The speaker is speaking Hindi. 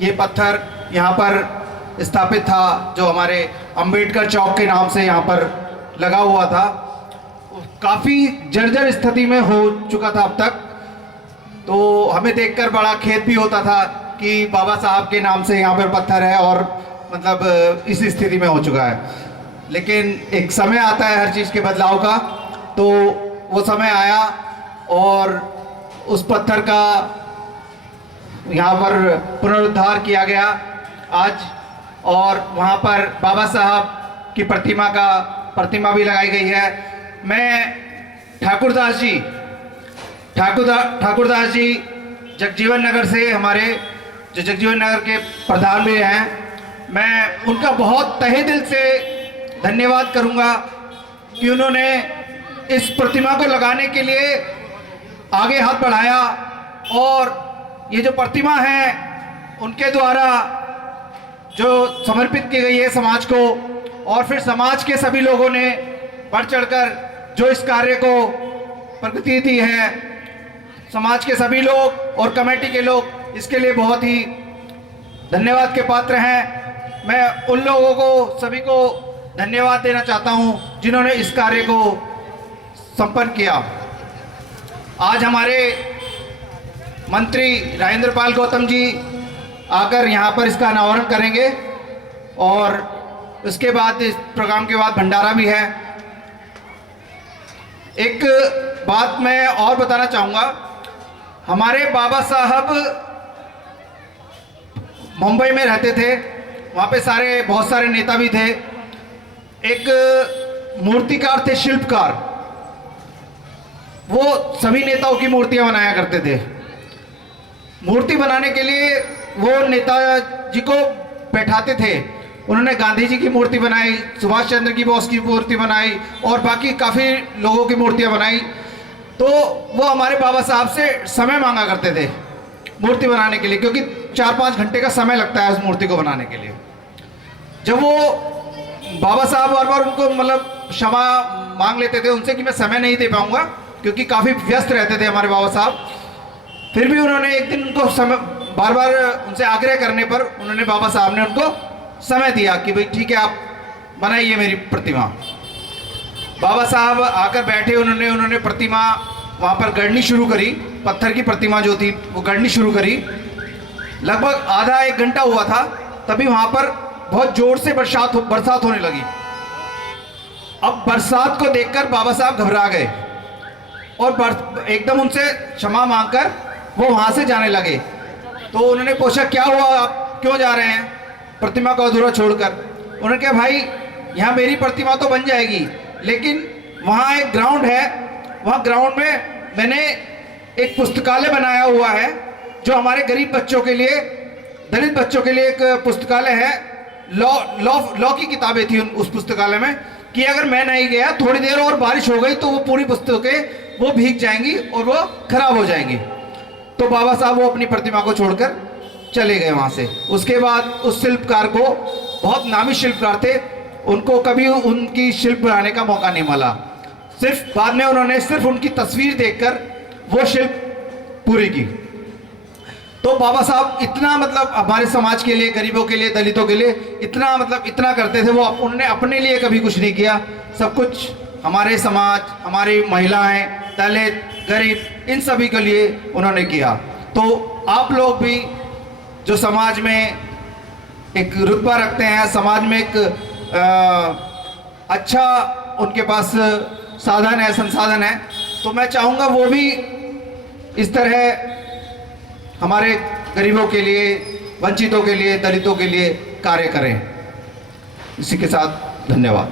ये पत्थर यहाँ पर स्थापित था, जो हमारे अंबेडकर चौक के नाम से यहाँ पर लगा हुआ था। काफ़ी जर्जर स्थिति में हो चुका था अब तक, तो हमें देखकर बड़ा खेद भी होता था कि बाबा साहब के नाम से यहाँ पर पत्थर है और मतलब इस स्थिति में हो चुका है। लेकिन एक समय आता है हर चीज़ के बदलाव का, तो वो समय आया और उस पत्थर का यहाँ पर पुनरुद्धार किया गया आज, और वहाँ पर बाबा साहब की प्रतिमा भी लगाई गई है। मैं ठाकुरदास जी जगजीवन नगर से, हमारे जो जगजीवन नगर के प्रधान भी हैं, मैं उनका बहुत तहे दिल से धन्यवाद करूंगा कि उन्होंने इस प्रतिमा को लगाने के लिए आगे हाथ बढ़ाया, और ये जो प्रतिमा है उनके द्वारा जो समर्पित की गई है समाज को, और फिर समाज के सभी लोगों ने बढ़ चढ़कर जो इस कार्य को प्रगति दी है, समाज के सभी लोग और कमेटी के लोग इसके लिए बहुत ही धन्यवाद के पात्र हैं। मैं उन लोगों को सभी को धन्यवाद देना चाहता हूं जिन्होंने इस कार्य को संपन्न किया। आज हमारे मंत्री राजेंद्र पाल गौतम जी आकर यहाँ पर इसका अनावरण करेंगे, और उसके बाद इस प्रोग्राम के बाद भंडारा भी है। एक बात मैं और बताना चाहूँगा, हमारे बाबा साहब मुंबई में रहते थे, वहाँ पे बहुत सारे नेता भी थे। एक मूर्तिकार थे, शिल्पकार, वो सभी नेताओं की मूर्तियां बनाया करते थे। मूर्ति बनाने के लिए वो नेताजी को बैठाते थे। उन्होंने गांधी जी की मूर्ति बनाई, सुभाष चंद्र की बोस की मूर्ति बनाई, और बाकी काफ़ी लोगों की मूर्तियां बनाई। तो वो हमारे बाबा साहब से समय मांगा करते थे मूर्ति बनाने के लिए, क्योंकि 4-5 घंटे का समय लगता है उस मूर्ति को बनाने के लिए। जब वो बाबा साहब बार बार उनको मतलब क्षमा मांग लेते थे उनसे कि मैं समय नहीं दे पाऊंगा, क्योंकि काफ़ी व्यस्त रहते थे हमारे बाबा साहब, फिर भी उन्होंने एक दिन उनको समय बार बार उनसे आग्रह करने पर उन्होंने बाबा साहब ने उनको समय दिया कि भाई ठीक है, आप बनाइए मेरी प्रतिमा। बाबा साहब आकर बैठे, उन्होंने प्रतिमा वहाँ पर गढ़नी शुरू करी। पत्थर की प्रतिमा जो थी वो गढ़नी शुरू करी। लगभग आधा 1 घंटा हुआ था, तभी वहाँ पर बहुत जोर से बरसात होने लगी। अब बरसात को देखकर बाबा साहब घबरा गए और एकदम उनसे क्षमा मांगकर वो वहाँ से जाने लगे। तो उन्होंने पूछा, क्या हुआ, आप क्यों जा रहे हैं प्रतिमा को अधूरा छोड़कर? उन्होंने कहा, भाई यहाँ मेरी प्रतिमा तो बन जाएगी, लेकिन वहाँ एक ग्राउंड है, वहाँ ग्राउंड में मैंने एक पुस्तकालय बनाया हुआ है, जो हमारे गरीब बच्चों के लिए, दलित बच्चों के लिए एक पुस्तकालय है। लॉ की किताबें थी उस पुस्तकालय में, कि अगर मैं नहीं गया, थोड़ी देर और बारिश हो गई तो वो पूरी पुस्तकें वो भीग जाएंगी और वो खराब हो जाएंगी। तो बाबा साहब वो अपनी प्रतिमा को छोड़कर चले गए वहाँ से। उसके बाद उस शिल्पकार को, बहुत नामी शिल्पकार थे, उनको कभी उनकी शिल्प बनाने का मौका नहीं मिला। सिर्फ बाद में उन्होंने सिर्फ उनकी तस्वीर देखकर वो शिल्प पूरी की। तो बाबा साहब इतना मतलब हमारे समाज के लिए, गरीबों के लिए, दलितों के लिए इतना करते थे। वो उन्होंने अपने लिए कभी कुछ नहीं किया, सब कुछ हमारे समाज, हमारी महिलाएं, दलित, गरीब, इन सभी के लिए उन्होंने किया। तो आप लोग भी जो समाज में एक रुतबा रखते हैं, समाज में एक अच्छा उनके पास साधन है, संसाधन है, तो मैं चाहूँगा वो भी इस तरह हमारे गरीबों के लिए, वंचितों के लिए, दलितों के लिए कार्य करें। इसी के साथ धन्यवाद।